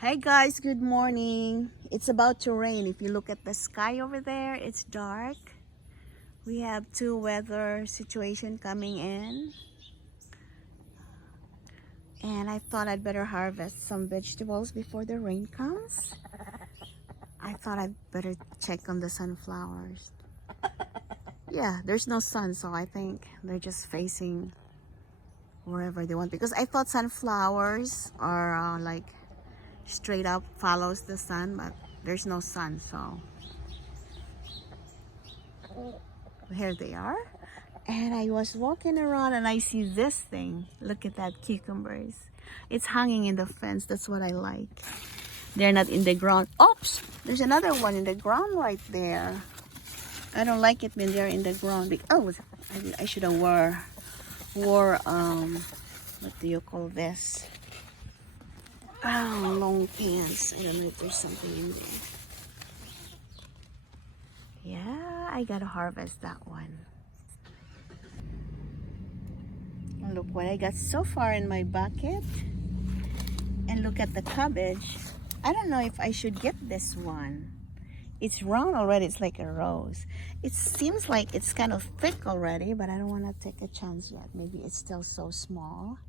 Hey guys, good morning. It's about to rain. If you look at the sky over there, it's dark. We have two weather situation coming in. And I thought I'd better harvest some vegetables before the rain comes. I thought I'd better check on the sunflowers. Yeah, there's no sun, so I think they're just facing wherever they want. Because I thought sunflowers are like straight up follows the sun, but there's no sun, so here they are. And I was walking around and I see this thing. Look at that, cucumbers. It's hanging in the fence. That's what I like. They're not in the ground. Oops, there's another one in the ground right there. I don't like it when they're in the ground. Oh, I should have wore what do you call this? Oh, long pants. I don't know if there's something in there. Yeah, I gotta harvest that one. And look what I got so far in my bucket. And look at the cabbage. I don't know if I should get this one. It's round already. It's like a rose. It seems like it's kind of thick already, but I don't want to take a chance yet. Maybe it's still so small.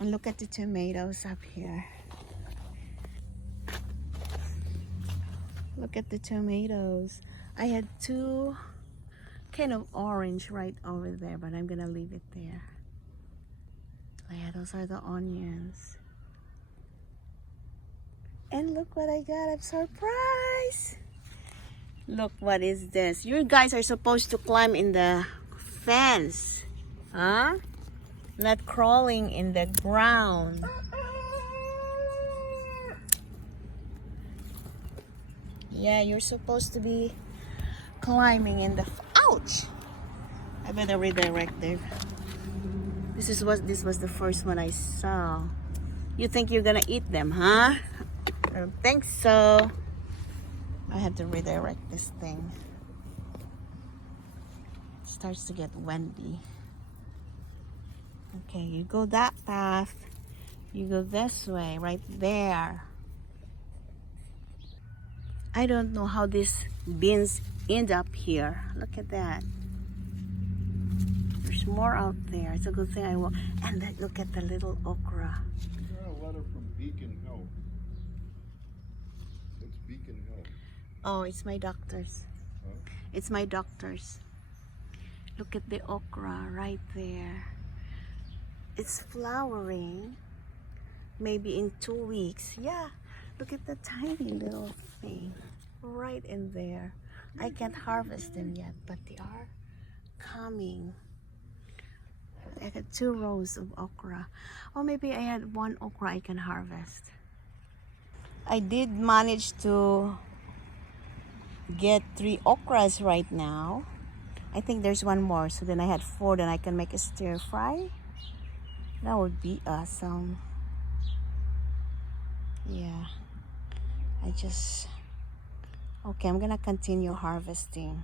And look at the tomatoes up here. Look at the tomatoes. I had two kind of orange right over there, but I'm gonna leave it there. Yeah, those are the onions. And look what I got. I'm surprised. Look, what is this? You guys are supposed to climb in the fence, huh? Not crawling in the ground. Yeah, you're supposed to be climbing in the... Ouch! I better redirect there. This was the first one I saw. You think you're gonna eat them, huh? I don't think so. I have to redirect this thing. It starts to get windy. Okay, you go that path. You go this way, right there. I don't know how these beans end up here. Look at that. There's more out there. It's a good thing I walk. And then look at the little okra. I got a letter from Beacon Hill. What's Beacon Hill? Oh, it's my doctor's. Huh? It's my doctor's. Look at the okra right there. It's flowering. Maybe in 2 weeks. Yeah. Look at the tiny little thing right in there. I can't harvest them yet, but they are coming. I got 2 rows of okra. Or maybe I had 1 okra I can harvest. I did manage to get 3 okras right now. I think there's 1 more, so then I had 4, then I can make a stir fry. That would be awesome. Yeah. Okay, I'm gonna continue harvesting.